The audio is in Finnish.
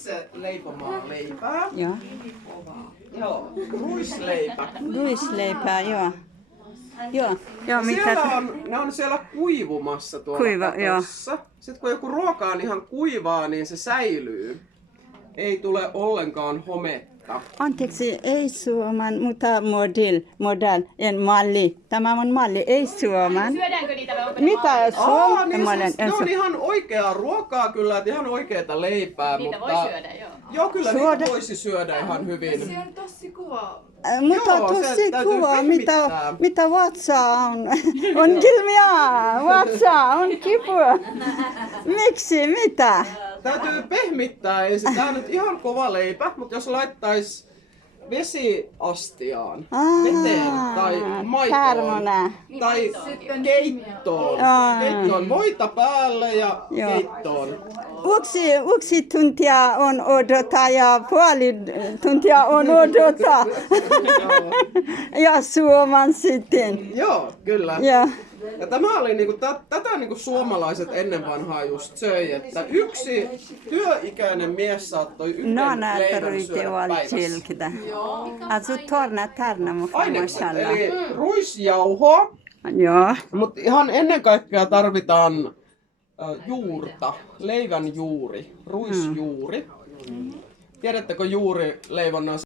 itse leipomaan leipää. Joo. Joo, ruisleipä. Ruisleipää, joo. Joo, joo Ne on siellä kuivumassa tuolla katossa. Sitten kun joku ruoka on ihan kuivaa, niin se säilyy. Ei tule ollenkaan hometta. Anteeksi, ei suoman, mutta model, en malli. Tämä on malli, ei suoman. Syödäänkö niitä vai onko Mitä suoman? Niin ne on ihan oikeaa ruokaa kyllä, että ihan oikeaa leipää. Niitä mutta voi syödä, joo. Joo, kyllä niitä voisi syödä ihan hyvin. Se on tosi kuva. Mutta Joo, se tosi täytyy kuva, pehmittää. mitä vatsa on. On kilmiä, vatsa on kipua. Miksi, mitä? Täytyy pehmittää ensin. Tää on nyt ihan kova leipä, mutta jos laittaisi vesiastiaan, veteen tai maitoon tai keittoon. Voita päälle ja keittoon. Yksi tuntia on odota ja puoli tuntia on odota. Ja suoman sitten. Joo, kyllä. Ja tämä oli tätä suomalaiset ennen vanhaa just söi, että yksi työikäinen mies saattoi yhden leivän syödä päivässä. Also tarna mukaan mashallah. Eli ruisjauhoa, mutta ihan ennen kaikkea tarvitaan juurta, leivän juuri, ruisjuuri. Tiedättekö juurileivonnan